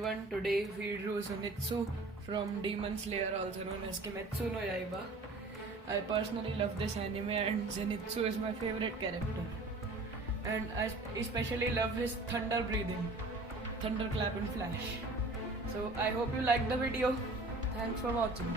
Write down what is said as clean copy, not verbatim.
everyone, today we drew Zenitsu from Demon Slayer, also known as Kimetsu no Yaiba. I personally love this anime and Zenitsu is my favorite character. And I especially love his thunder breathing, thunderclap and flash. So I hope you liked the video. Thanks for watching.